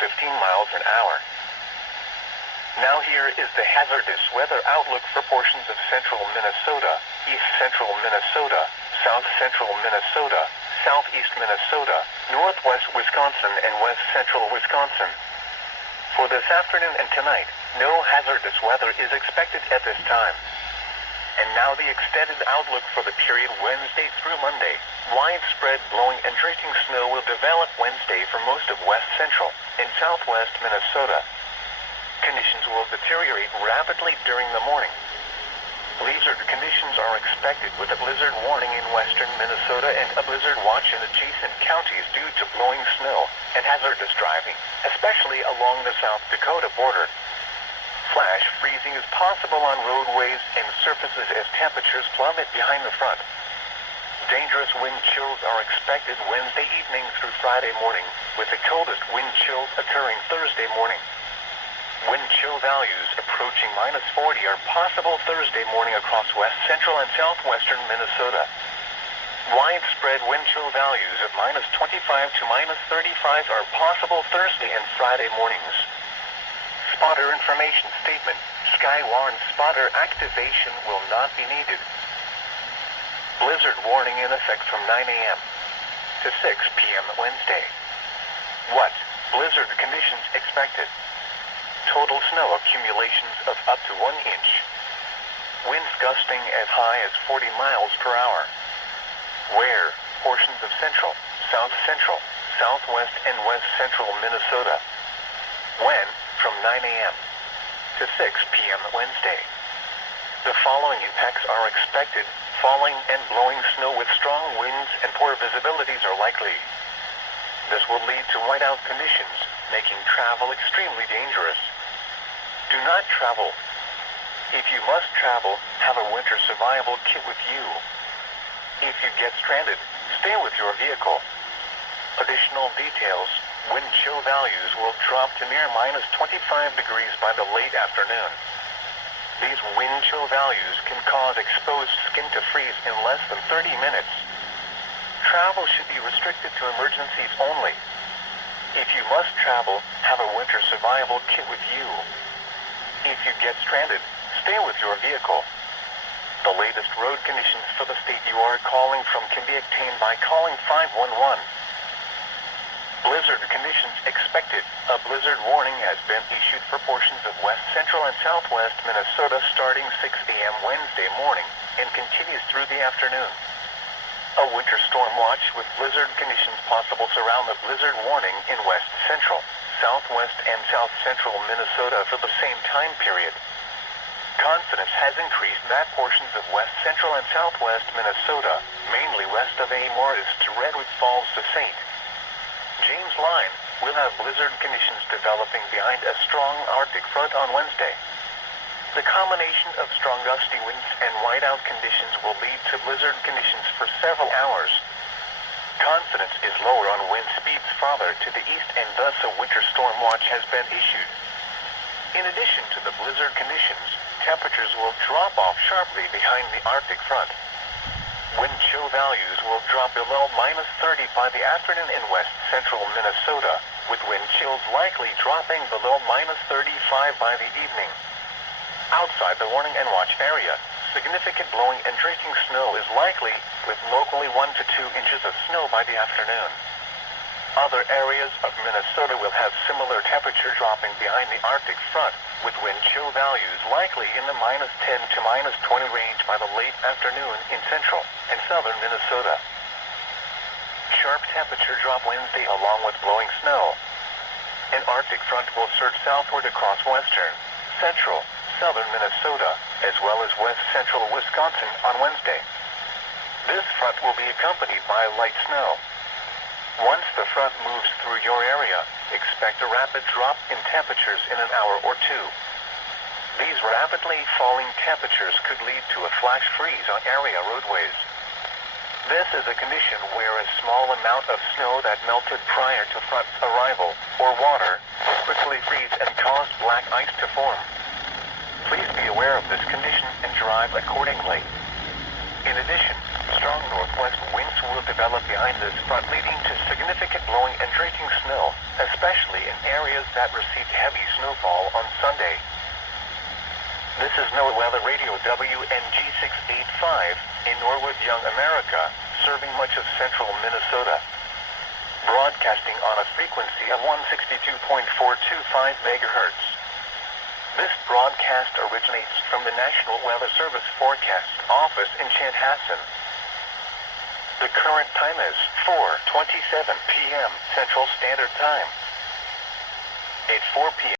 15 miles an hour. Now here is the hazardous weather outlook for portions of central Minnesota, east central Minnesota, south central Minnesota, southeast Minnesota, northwest Wisconsin, and west central Wisconsin. For this afternoon and tonight, no hazardous weather is expected at this time. And now the extended outlook for the period Wednesday through Monday. Widespread blowing and drifting snow will develop Wednesday for most of west central and southwest Minnesota. Conditions will deteriorate rapidly during the morning. Blizzard conditions are expected with a blizzard warning in western Minnesota and a blizzard watch in adjacent counties due to blowing snow and hazardous driving, especially along the South Dakota border. Flash freezing is possible on roadways and surfaces as temperatures plummet behind the front. Dangerous wind chills are expected Wednesday evening through Friday morning, with the coldest wind chills occurring Thursday morning. Wind chill values approaching -40 are possible Thursday morning across west central and southwestern Minnesota. Widespread wind chill values of -25 to -35 are possible Thursday and Friday mornings. Spotter information statement. Skywarn spotter activation will not be needed. Blizzard warning in effect from 9 a.m. to 6 p.m. Wednesday. What? Blizzard conditions expected. Total snow accumulations of up to 1 inch. Winds gusting as high as 40 miles per hour. Where? Portions of central, south central, southwest, and west central Minnesota. When? From 9 a.m. to 6 p.m. Wednesday. The following impacts are expected. Falling and blowing snow with strong winds and poor visibilities are likely. This will lead to whiteout conditions, making travel extremely dangerous. Do not travel. If you must travel, have a winter survival kit with you. If you get stranded, stay with your vehicle. Additional details. Wind chill values will drop to near -25 degrees by the late afternoon. These wind chill values can cause exposed skin to freeze in less than 30 minutes. Travel should be restricted to emergencies only. If you must travel, have a winter survival kit with you. If you get stranded, stay with your vehicle. The latest road conditions for the state you are calling from can be obtained by calling 511. Blizzard conditions expected. A blizzard warning has been issued for portions of west central and southwest Minnesota starting 6 a.m. Wednesday morning and continues through the afternoon. A winter storm watch with blizzard conditions possible surround the blizzard warning in west central, southwest, and south central Minnesota for the same time period. Confidence has increased that portions of west central and southwest Minnesota, mainly west of Morris to Redwood Falls to St. James Line, will have blizzard conditions developing behind a strong Arctic front on Wednesday. The combination of strong gusty winds and whiteout conditions will lead to blizzard conditions for several hours. Confidence is lower on wind speeds farther to the east, and thus a winter storm watch has been issued. In addition to the blizzard conditions, temperatures will drop off sharply behind the Arctic front. Wind chill values will drop below -30 by the afternoon in west central Minnesota, with wind chills likely dropping below -35 by the evening. Outside the warning and watch area, significant blowing and drifting snow is likely, with locally 1 to 2 inches of snow by the afternoon. Other areas of Minnesota will have similar temperature dropping behind the Arctic front, with wind chill values likely in the -10 to -20 range by the late afternoon in central and southern Minnesota. Sharp temperature drop Wednesday along with blowing snow. An Arctic front will surge southward across western, central, southern Minnesota, as well as west central Wisconsin on Wednesday. This front will be accompanied by light snow. Once the front moves through your area, expect a rapid drop in temperatures in an hour or two. These rapidly falling temperatures could lead to a flash freeze on area roadways. This is a condition where a small amount of snow that melted prior to front arrival, or water, will quickly freeze and cause black ice to form. Please be aware of this condition and drive accordingly. In addition, Strong northwest winds will develop behind this front, leading to significant blowing and drifting snow, especially in areas that received heavy snowfall on Sunday. This is NOAA Weather Radio WNG685 in Norwood, Young, America, serving much of central Minnesota. Broadcasting on a frequency of 162.425 megahertz. This broadcast originates from the National Weather Service Forecast Office in Chanhassen. The current time is 4:27 p.m. Central Standard Time. At 4 p.m.